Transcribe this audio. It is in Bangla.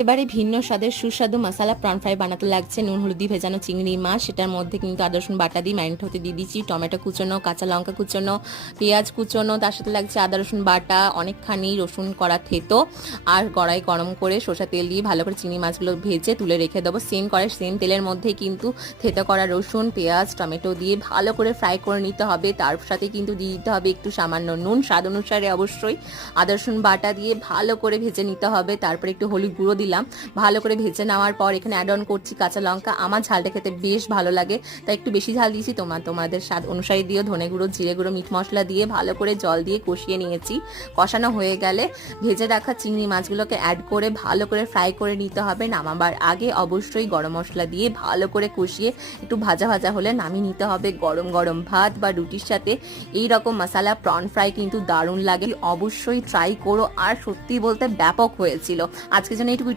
এবারে ভিন্ন স্বাদের সুস্বাদু মশলা প্রন ফ্রাই বানাতে লাগছে নুন হলুদ দিয়ে ভেজানো চিংড়ি মাছ। সেটার মধ্যে কিন্তু আদা রসুন বাটা দিয়ে ম্যারিনেট হতে দিয়ে দিচ্ছি, টমেটো কুচোনো, কাঁচা লঙ্কা কুচোনো, পেঁয়াজ কুচোনো, তার সাথে লাগছে আদা রসুন বাটা, অনেকখানি রসুন করা থেতো, আর কড়াই গরম করে সরষের তেল দিয়ে ভালো করে চিংড়ি মাছগুলো ভেজে তুলে রেখে দেবো। সেম কড়াই সেম তেলের মধ্যে কিন্তু থেতো করা রসুন, পেঁয়াজ, টমেটো দিয়ে ভালো করে ফ্রাই করে নিতে হবে। তার সাথে কিন্তু দিয়ে দিতে হবে একটু সামান্য নুন, স্বাদ অনুসারে অবশ্যই। আদা রসুন বাটা দিয়ে ভালো করে ভেজে নিতে হবে। তারপরে একটু হলুদ গুঁড়ো দিলাম। ভালো করে ভেজে নেওয়ার পর এখানে অ্যাড অন করছি কাঁচা লঙ্কা। আমার ঝালটা খেতে বেশ ভালো লাগে, তাই একটু বেশি ঝাল দিয়েছি, তোমাদের স্বাদ অনুসারে দিও। ধনে গুঁড়ো, জিরে গুঁড়ো, মিট মশলা দিয়ে ভালো করে জল দিয়ে কষিয়ে নিয়েছি। কষানো হয়ে গেলে ভেজে রাখা চিংড়ি মাছগুলোকে অ্যাড করে ভালো করে ফ্রাই করে নিতে হবে। নামাবার আগে অবশ্যই গরম মশলা দিয়ে ভালো করে কষিয়ে একটু ভাজা ভাজা হলে নামিয়ে নিতে হবে। গরম গরম ভাত বা রুটির সাথে এই রকম মশলা প্রন ফ্রাই কিন্তু দারুণ লাগে। অবশ্যই ট্রাই করো, আর সত্যি বলতে ব্যাপক হয়েছিল। আজকের জন্য এইটুকু।